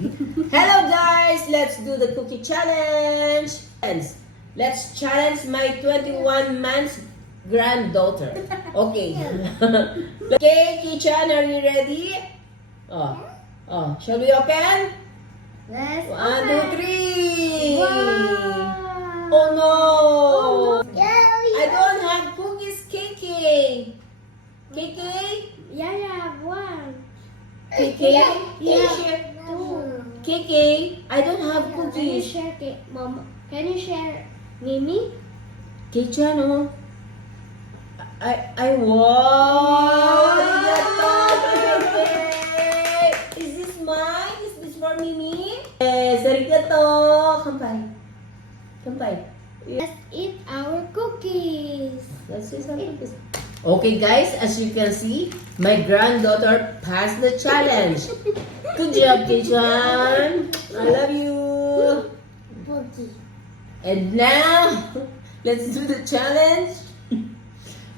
Hello guys! Let's do the cookie challenge! Let's challenge my 21 months granddaughter. Okay. Okay, Kichan, are you ready? Shall we open? Let's 1, 2, 3! Wow. Oh no! Yeah, I don't have cookies, Kiki! Kiki? Yeah, I have one. Kiki? Yeah. Kiki? Kiki, I don't have Can you cookies. share it, Mom? Can you share Mimi? Kichan, oh. Wow! Arigato! Is this mine? Is this for Mimi? Yes, arigato! Kampai. Kampai. Let's eat our cookies. Let's do something. Okay guys, as you can see, my granddaughter passed the challenge. Good job, Kichan. I love you. Cookie. And now, let's do the challenge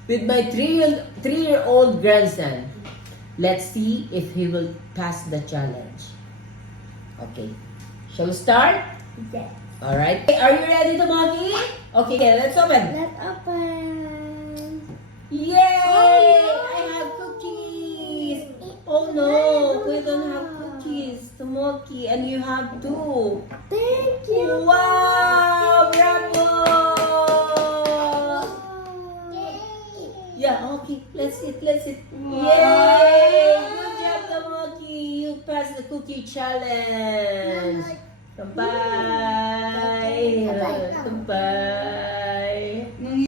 with my three-year-old grandson. Let's see if he will pass the challenge. Okay, shall we start? Yes. All right. Are you ready, Tomaki? Okay, let's open. Let's open. Yay! Oh, no. I have cookies. Oh no, we don't have cookies, Tomaki, and you have two. Thank you. Wow! Bravo! Yeah, okay. Let's eat. Wow. Yay! Good job, Tomaki. You passed the cookie challenge. Kampai. Kampai. Kampai.